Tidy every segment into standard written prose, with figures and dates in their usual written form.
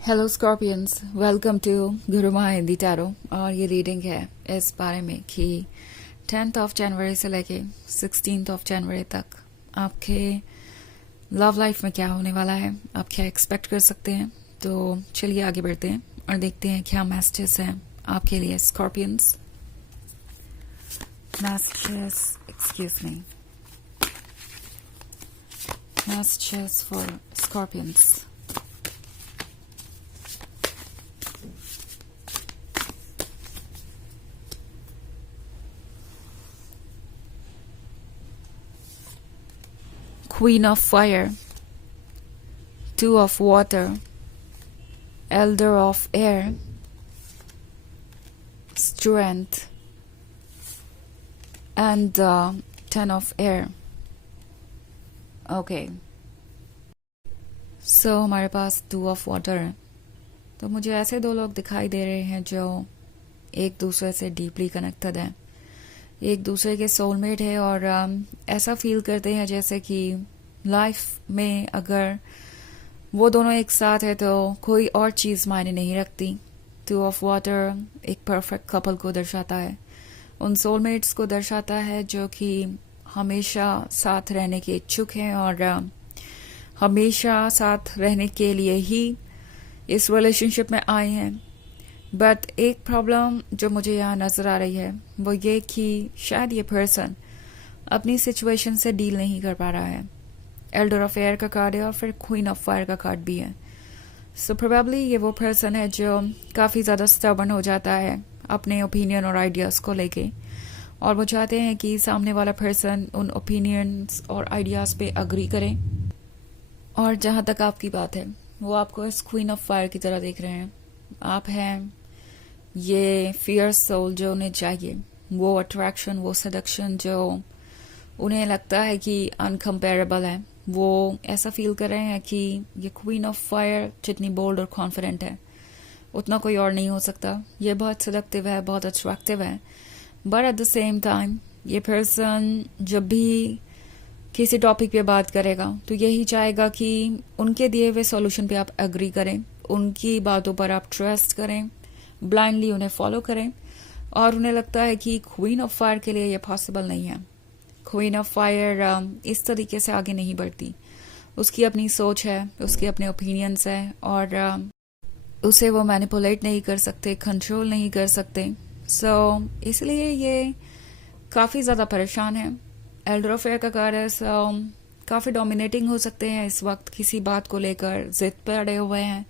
Hello Scorpions, welcome to Guruma Hindi tarot. और ये reading है इस बारे में कि 10th ऑफ जनवरी से लेके 16th ऑफ जनवरी तक आपके लव लाइफ में क्या होने वाला है, आप क्या एक्सपेक्ट कर सकते हैं। तो चलिए आगे बढ़ते हैं और देखते हैं क्या मैसेजेस हैं आपके लिए scorpions. Messages, excuse me, messages for scorpions. Queen of Fire, Two of Water, Elder of Air, Strength, and Ten of Air. Okay. So हमारे पास Two of Water है। तो मुझे ऐसे दो लोग दिखाई दे रहे हैं जो एक दूसरे से डीपली कनेक्टेड हैं, एक दूसरे के सोलमेट है और ऐसा फील करते हैं जैसे कि लाइफ में अगर वो दोनों एक साथ है तो कोई और चीज़ मायने नहीं रखती। टू ऑफ वाटर एक परफेक्ट कपल को दर्शाता है, उन सोलमेट्स को दर्शाता है जो कि हमेशा साथ रहने के इच्छुक हैं और हमेशा साथ रहने के लिए ही इस रिलेशनशिप में आए हैं। बट एक प्रॉब्लम जो मुझे यहाँ नज़र आ रही है वो ये कि शायद ये पर्सन अपनी सिचुएशन से डील नहीं कर पा रहा है। एल्डर ऑफ एयर का कार्ड है और फिर क्वीन ऑफ फायर का कार्ड भी है। सो प्रोबेबली ये वो पर्सन है जो काफ़ी ज़्यादा स्टबर्न हो जाता है अपने ओपिनियन और आइडियाज़ को लेके, और वो चाहते हैं कि सामने वाला पर्सन उन ओपिनियंस और आइडियाज़ पे अग्री करे। और जहाँ तक आपकी बात है वो आपको इस क्वीन ऑफ फायर की तरह देख रहे हैं। आप हैं ये फियर सोल जो उन्हें चाहिए, वो अट्रैक्शन, वो सडक्शन जो उन्हें लगता है कि अनकम्पेरेबल है। वो ऐसा फील कर रहे हैं कि ये क्वीन ऑफ फायर जितनी बोल्ड और कॉन्फिडेंट है उतना कोई और नहीं हो सकता। ये बहुत सडक्टिव है, बहुत अट्रैक्टिव है, but at the same time ये पर्सन जब भी किसी टॉपिक पे बात करेगा तो यही चाहेगा कि उनके दिए हुए सॉल्यूशन पे आप एग्री करें, उनकी बातों पर आप ट्रस्ट करें, ब्लाइंडली उन्हें फॉलो करें। और उन्हें लगता है कि क्वीन ऑफ फायर के लिए ये पॉसिबल नहीं है। क्वीन ऑफ फायर इस तरीके से आगे नहीं बढ़ती। उसकी अपनी सोच है, उसके अपने ओपिनियंस है और उसे वो मैनिपुलेट नहीं कर सकते, कंट्रोल नहीं कर सकते। सो इसलिए ये काफ़ी ज़्यादा परेशान है। एल्डर ऑफ एयर का कार्ड है, काफ़ी डोमिनेटिंग हो सकते हैं इस वक्त, किसी बात को लेकर जिद पर अड़े हुए हैं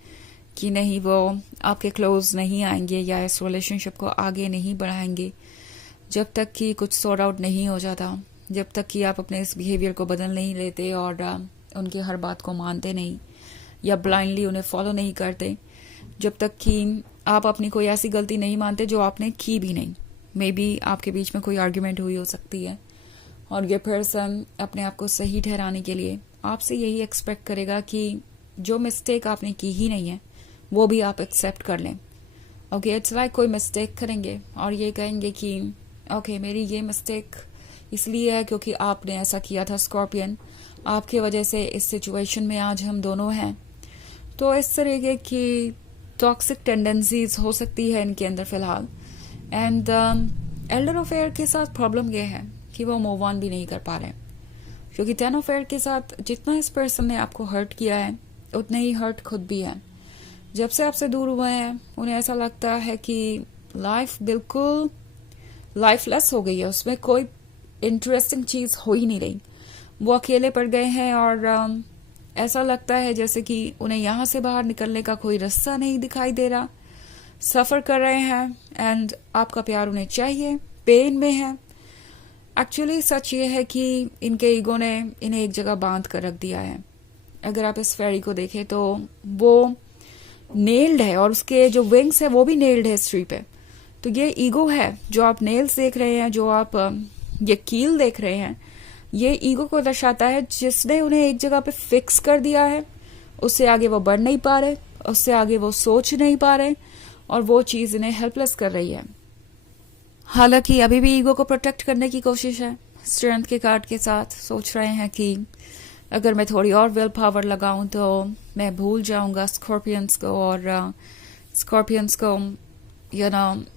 कि नहीं वो आपके क्लोज नहीं आएंगे या इस रिलेशनशिप को आगे नहीं बढ़ाएंगे जब तक कि कुछ सॉर्ट आउट नहीं हो जाता, जब तक कि आप अपने इस बिहेवियर को बदल नहीं लेते और उनकी हर बात को मानते नहीं या ब्लाइंडली उन्हें फॉलो नहीं करते, जब तक कि आप अपनी कोई ऐसी गलती नहीं मानते जो आपने की भी नहीं। मे बी आपके बीच में कोई आर्ग्यूमेंट हुई हो सकती है और ये पर्सन अपने आप को सही ठहराने के लिए आपसे यही एक्सपेक्ट करेगा कि जो मिस्टेक आपने की ही नहीं है वो भी आप एक्सेप्ट कर लें। ओके, इट्स लाइक कोई मिस्टेक करेंगे और ये कहेंगे कि ओके मेरी ये मिस्टेक इसलिए है क्योंकि आपने ऐसा किया था स्कॉर्पियन, आपके वजह से इस सिचुएशन में आज हम दोनों हैं। तो इस तरीके की टॉक्सिक टेंडेंसीज हो सकती है इनके अंदर फिलहाल। एंड एल्डर ऑफ एयर के साथ प्रॉब्लम ये है कि वो मूव ऑन भी नहीं कर पा रहे, क्योंकि 10 ऑफ एयर के साथ जितना इस पर्सन ने आपको हर्ट किया है उतने ही हर्ट खुद भी है। जब से आपसे दूर हुए हैं उन्हें ऐसा लगता है कि लाइफ बिल्कुल लाइफलेस हो गई है, उसमें कोई इंटरेस्टिंग चीज़ हो ही नहीं रही। वो अकेले पड़ गए हैं और ऐसा लगता है जैसे कि उन्हें यहाँ से बाहर निकलने का कोई रास्ता नहीं दिखाई दे रहा। सफ़र कर रहे हैं एंड आपका प्यार उन्हें चाहिए, पेन में है। एक्चुअली सच ये है कि इनके ईगो ने इन्हें एक जगह बांध कर रख दिया है। अगर आप इस फेरी को देखें तो वो नेल्ड है और उसके जो विंग्स है वो भी नेल्ड है इस ट्री पे। तो ये ईगो है जो आप नेल्स देख रहे हैं, जो आप ये कील देख रहे हैं, ये ईगो को दर्शाता है जिसने उन्हें एक जगह पे फिक्स कर दिया है। उससे आगे वो बढ़ नहीं पा रहे, उससे आगे वो सोच नहीं पा रहे और वो चीज़ इन्हें हेल्पलेस कर रही है। हालांकि अभी भी ईगो को प्रोटेक्ट करने की कोशिश है। स्ट्रेंथ के कार्ड के साथ सोच रहे हैं कि अगर मैं थोड़ी और विल पावर लगाऊं तो मैं भूल जाऊंगा स्कॉर्पियंस को, और स्कॉर्पियंस को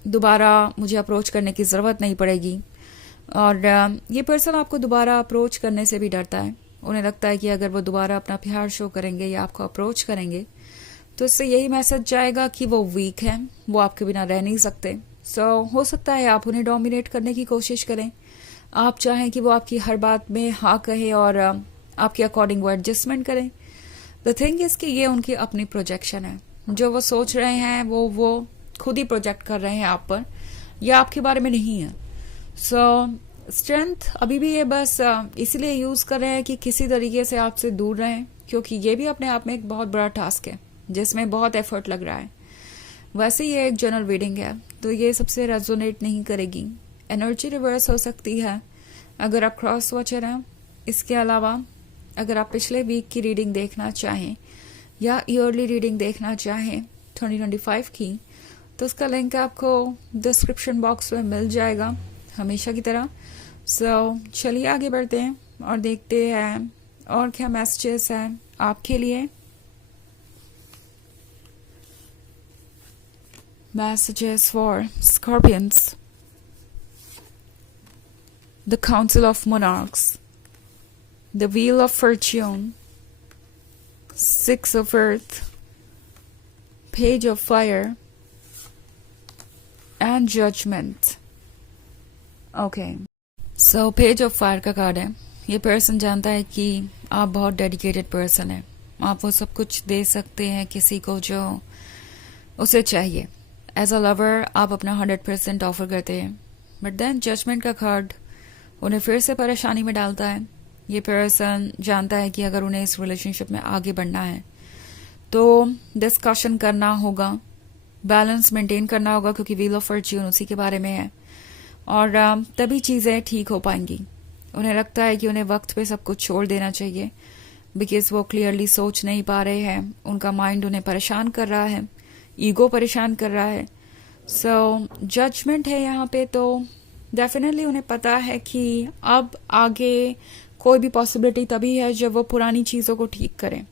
दोबारा मुझे अप्रोच करने की ज़रूरत नहीं पड़ेगी। और ये पर्सन आपको दोबारा अप्रोच करने से भी डरता है। उन्हें लगता है कि अगर वो दोबारा अपना प्यार शो करेंगे या आपको अप्रोच करेंगे तो इससे यही मैसेज जाएगा कि वो वीक है, वो आपके बिना रह नहीं सकते। हो सकता है आप उन्हें डोमिनेट करने की कोशिश करें, आप चाहें कि वो आपकी हर बात में हाँ कहे और आपके अकॉर्डिंग वो एडजस्टमेंट करें। द थिंग इज कि ये उनकी अपनी प्रोजेक्शन है, जो वो सोच रहे हैं वो खुद ही प्रोजेक्ट कर रहे हैं आप पर, या आपके बारे में नहीं है। स्ट्रेंथ अभी भी ये बस इसीलिए यूज कर रहे हैं कि किसी तरीके से आपसे दूर रहें, क्योंकि ये भी अपने आप में एक बहुत बड़ा टास्क है जिसमें बहुत एफर्ट लग रहा है। वैसे ये एक जनरल रीडिंग है तो ये सबसे रेजोनेट नहीं करेगी। एनर्जी रिवर्स हो सकती है अगर आप क्रॉस वॉचर हैं। इसके अलावा अगर आप पिछले वीक की रीडिंग देखना चाहें या ईयरली रीडिंग देखना चाहें 2025 की, तो उसका लिंक आपको डिस्क्रिप्शन बॉक्स में मिल जाएगा हमेशा की तरह। चलिए आगे बढ़ते हैं और देखते हैं और क्या मैसेजेस हैं आपके लिए। Messages for Scorpions. The Council of Monarchs. The Wheel of Fortune. Six of Earth. Page of Fire. And Judgment. Okay. So Page of Fire का कार्ड है। ये पर्सन जानता है कि आप बहुत डेडिकेटेड पर्सन है। आप वो सब कुछ दे सकते हैं किसी को जो उसे चाहिए। एज अ लवर आप अपना 100% ऑफर करते हैं, बट देन जजमेंट का कार्ड उन्हें फिर से परेशानी में डालता है। ये पर्सन जानता है कि अगर उन्हें इस रिलेशनशिप में आगे बढ़ना है तो डिस्कशन करना होगा, बैलेंस मेंटेन करना होगा, क्योंकि व्हील ऑफ फॉर्च्यून उसी के बारे में है, और तभी चीज़ें ठीक हो पाएंगी। उन्हें लगता है कि उन्हें वक्त पे सब कुछ छोड़ देना चाहिए, बिकॉज वो क्लियरली सोच नहीं पा रहे हैं। उनका माइंड उन्हें परेशान कर रहा है, ईगो परेशान कर रहा है। जजमेंट है यहाँ पे, तो डेफिनेटली उन्हें पता है कि अब आगे कोई भी पॉसिबिलिटी तभी है जब वो पुरानी चीज़ों को ठीक करें।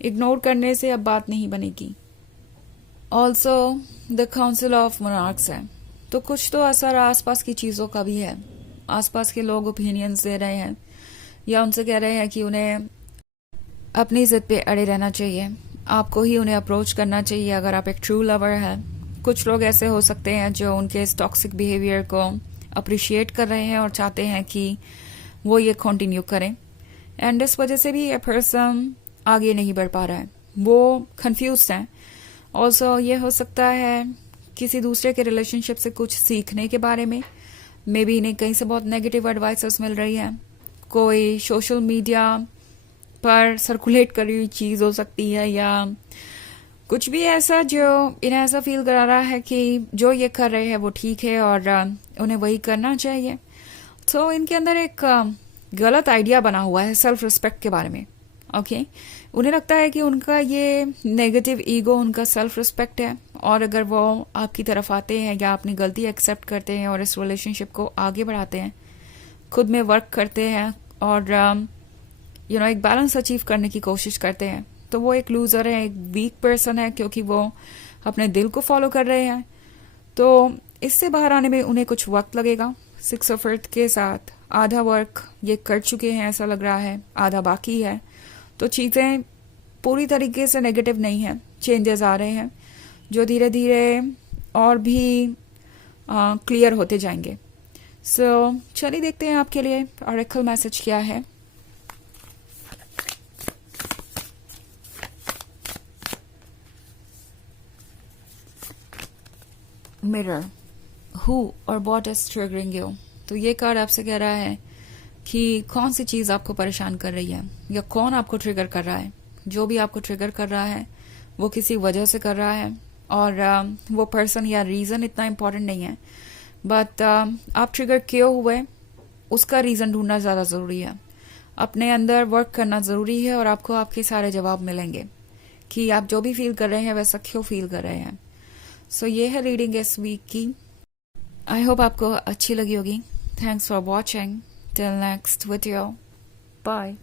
इग्नोर करने से अब बात नहीं बनेगी। Also the council of monarchs है, तो कुछ तो असर आसपास की चीज़ों का भी है। आसपास के लोग ओपिनियंस दे रहे हैं या उनसे कह रहे हैं कि उन्हें अपनी जिद पे अड़े रहना चाहिए, आपको ही उन्हें अप्रोच करना चाहिए अगर आप एक ट्रू लवर है। कुछ लोग ऐसे हो सकते हैं जो उनके इस टॉक्सिक बिहेवियर को अप्रिशिएट कर रहे हैं और चाहते हैं कि वो ये कंटिन्यू करें, एंड इस वजह से भी ये पर्सन आगे नहीं बढ़ पा रहा है, वो कंफ्यूज है। ऑल्सो ये हो सकता है किसी दूसरे के रिलेशनशिप से कुछ सीखने के बारे में, मे बी इन्हें कहीं से बहुत नेगेटिव एडवाइसेस मिल रही है, कोई सोशल मीडिया पर सर्कुलेट करी हुई चीज हो सकती है, या कुछ भी ऐसा जो इन्हें ऐसा फील करा रहा है कि जो ये कर रहे हैं वो ठीक है और उन्हें वही करना चाहिए। तो इनके अंदर एक गलत आइडिया बना हुआ है सेल्फ रिस्पेक्ट के बारे में। ओके, उन्हें लगता है कि उनका ये नेगेटिव ईगो उनका सेल्फ रिस्पेक्ट है, और अगर वो आपकी तरफ आते हैं या अपनी गलती एक्सेप्ट करते हैं और इस रिलेशनशिप को आगे बढ़ाते हैं, खुद में वर्क करते हैं और एक बैलेंस अचीव करने की कोशिश करते हैं, तो वो एक लूजर है, एक वीक पर्सन है, क्योंकि वो अपने दिल को फॉलो कर रहे हैं। तो इससे बाहर आने में उन्हें कुछ वक्त लगेगा। 6 ऑफ अर्थ के साथ आधा वर्क ये कर चुके हैं ऐसा लग रहा है, आधा बाकी है। तो चीज़ें पूरी तरीके से नेगेटिव नहीं है, चेंजेस आ रहे हैं जो धीरे धीरे और भी क्लियर होते जाएंगे। चलिए देखते हैं आपके लिए ऑरेकल मैसेज क्या है। मिरर, हु और व्हाट इज ट्रिगरिंग यू। तो ये कार्ड आपसे कह रहा है कि कौन सी चीज आपको परेशान कर रही है या कौन आपको ट्रिगर कर रहा है। जो भी आपको ट्रिगर कर रहा है वो किसी वजह से कर रहा है, और वो पर्सन या रीजन इतना इम्पोर्टेंट नहीं है, बट आप ट्रिगर क्यों हुए उसका रीजन ढूंढना ज्यादा जरूरी है। अपने अंदर वर्क करना जरूरी है और आपको आपके सारे जवाब मिलेंगे कि आप जो भी फील कर रहे हैं वैसा क्यों फील कर रहे हैं। ये है रीडिंग इस वीक की। आई होप आपको अच्छी लगी होगी। Thanks for watching. Till next video, bye.